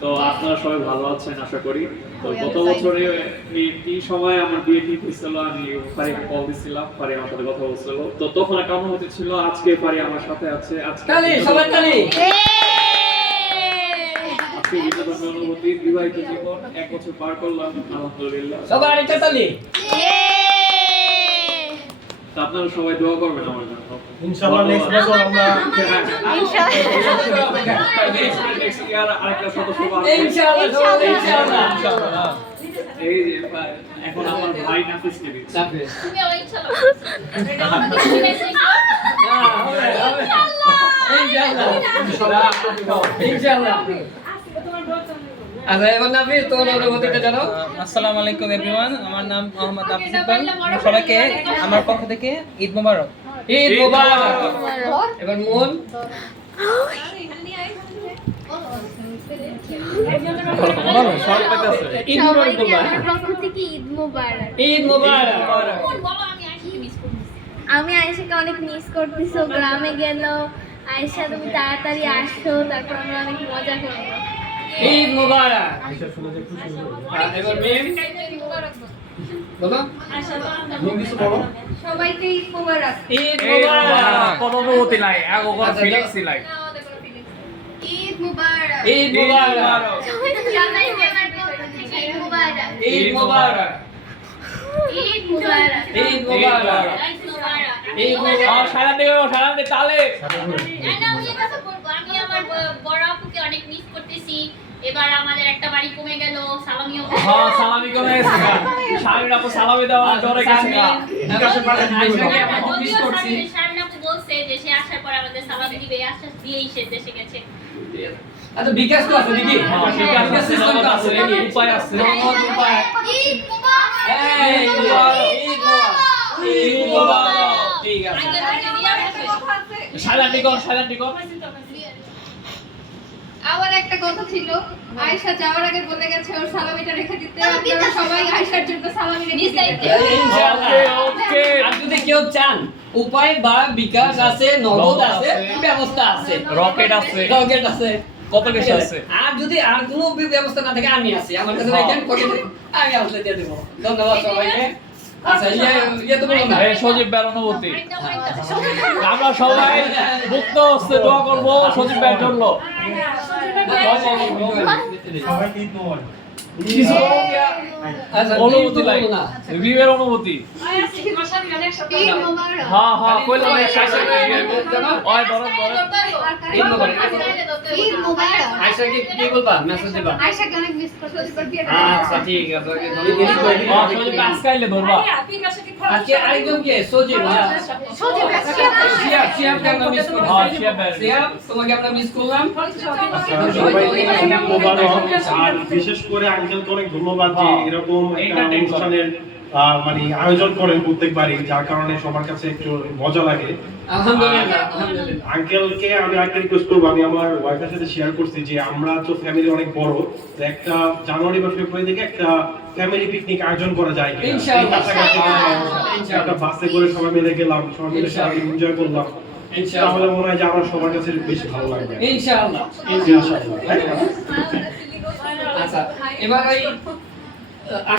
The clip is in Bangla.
তো আপনারা সবাই ভালো আছেন আশা করি। তো গত বছরে এই সময় আমার বিয়ে ঠিক হয়েছিল, আমি ফারিয়াকে কল দিছিলাম, ফারি আমার সাথে কথা বলছিল। তো তখন একটা অনুভূতি ছিল, আজকে ফারি আমার সাথে আছে। আজকে সবাই তালি। আজকে বিনোদন অনুভূতি, বিবাহিত জীবন 1 বছর পার করলাম আলহামদুলিল্লাহ। সবাই আরেকটা তালি। তো আপনারা সবাই দোয়া করবেন আমার জন্য। ইনশাআল্লাহ নেক্সট বছর আমরা নেক্সট ইয়ার আরেকটা সদস্য পাবো ইনশাআল্লাহ। এই যে এখন আমার ভাই নাফিসকে দিচ্ছে। তুমি আমার ইনশাআল্লাহ আমাকে শুনে ইনশাআল্লাহ। আচ্ছা এবার নাফিস তোর অনুভূতিটা জানো। আসসালামু আলাইকুম এভরিওয়ান, আমার নাম মোহাম্মদ নাফিস ইকবাল। সবাইকে আমার পক্ষ থেকে ঈদ মোবারক। ঈদ মোবারক। এবার মন ঈদ মোবারক বলবা। পক্ষ থেকে ঈদ মোবারক। ঈদ মোবারক। বলো আমি আয়েশাকে মিস করতেছি। আমি আয়েশাকে অনেক মিস করতেছি, ও গ্রামে গেল। আয়েশা তুমি তাড়াতাড়ি আসো, তারপর আমরা অনেক মজা করবো। ঈদ মোবারক। আয়শা শুনে যে খুশি হলো। এবার মিম বলো। মিম কিছু বলো। সবাইকে ঈদ মোবারক। ঈদ মোবারক। কোনো অনুভূতি নাই, একবার ফিলিংসই নাই। ঈদ মোবারক। ঈদ মোবারক। সবাইকে আমার পক্ষ থেকে ঈদ মোবারক। ঈদ মোবারক। ঈদ মোবারক। ঈদ মোবারক। ঈদ মোবারক। সালাম দে তালে। আমি আমার বড় আপুকে অনেক মিস করতেছি। এবার আমাদের একটা বাড়ি কমে গেল, সালামিও হ্যাঁ সালামি করে গেছে গা। শামির আপু সালামি দেওয়া ডরে গেছে গা। বিকাশে পাঠিয়ে দিতে বলবো। আয়েশাকে আমরা মিস করছি। শামিন আপু বলছে যে সে আসার পর আমাদের সালামি দিবে, আশ্বাস দিয়েই সে দেশে গেছে। আচ্ছা বিকাশ তো আছে নাকি? বিকাশ সিস্টেম তো আছে নাকি? উপায় আছে। নগদ উপায়। ঈদ মোবারক। এই ঈদ মোবারক। ঈদ মোবারক। ঈদ মোবারক। ঠিক আছে। আগে থেকে দিয়া বসে। সাইলেন্ট কর। আবার একটা কথা ছিল, আয়েশা যাওয়ার আগে বলে গেছে ওর সালামিটা রেখে দিতে। আপনারা সবাই আয়েশার জন্য সালামি রেখে দিবেন। ইনশাআল্লাহ। ওকে। আর যদি কেউ চান উপায় বা বিকাশ আছে, নগদ আছে, ব্যবস্থা আছে, রকেট আছে। রকেট আছে, কত কিছু আছে। আর যদি আর কোনো ব্যবস্থা না থাকে আমি আছি, আমার কাছে রাখেন পকেটে, আমি আপনাদের দিয়ে দেব। ধন্যবাদ সবাইকে। আচ্ছা ইয়ে তো বলুন না। এই সজীব ভাইয়ের অনুভূতি। আমরা সবাই মুক্ত হস্তে দোয়া করব সজীব ভাইয়ের জন্য। সবাইকে ঈদ মোবারক। কিছু আচ্ছা অনুভূতি নাই। না। রিভিউয়ের অনুভূতি। ঈদ মোবারক। হ্যাঁ কইলাম এই শাসন জানো? ওই ধরন ঈদ মোবারক। ঈদ মোবারক। আয়েশাকে কি বলবা? মেসেজ দিবা। আয়েশাকে অনেক মিস করতেছি। আচ্ছা ঠিক আছে। সজীব আজকাইলে ধরবা। আজকে আরেকজন কে? সজীব। শিয়াব আমরা মিস করলাম। হ্যাঁ শিয়া ভাই। শিয়াব তোমাকে আমরা মিস করলাম। সবাইকে ঈদ মোবারক। আর বিশেষ করে আঙ্কেলকে অনেক ধন্যবাদ যে এরকম একটা অনুষ্ঠানের মানে আয়োজন করেন প্রত্যেকবারই, যার কারণে সবার কাছে একটু মজা লাগে। আলহামদুলিল্লাহ আলহামদুলিল্লাহ। আঙ্কেলকে আমি একটা রিকোয়েস্ট করবো, আমি আমার ওয়াইফের সাথে শেয়ার করছি যে আমরা তো ফ্যামিলি অনেক বড়, তো একটা জানুয়ারি বা ফেব্রুয়ারি থেকে একটা ফ্যামিলি পিকনিক আয়োজন করা যায় কিনা? ইনশাআল্লাহ। এই কাছাকাছি একটা বাসে করে সবাই মিলে গেলাম, সবাই মিলে সারাদিন এনজয় করলাম। ইনশাআল্লাহ। তাহলে মনে হয় যে আমার সবার কাছে বেশি ভালো লাগবে। ইনশাআল্লাহ। ইনশাআল্লাহ। আচ্ছা এবার এই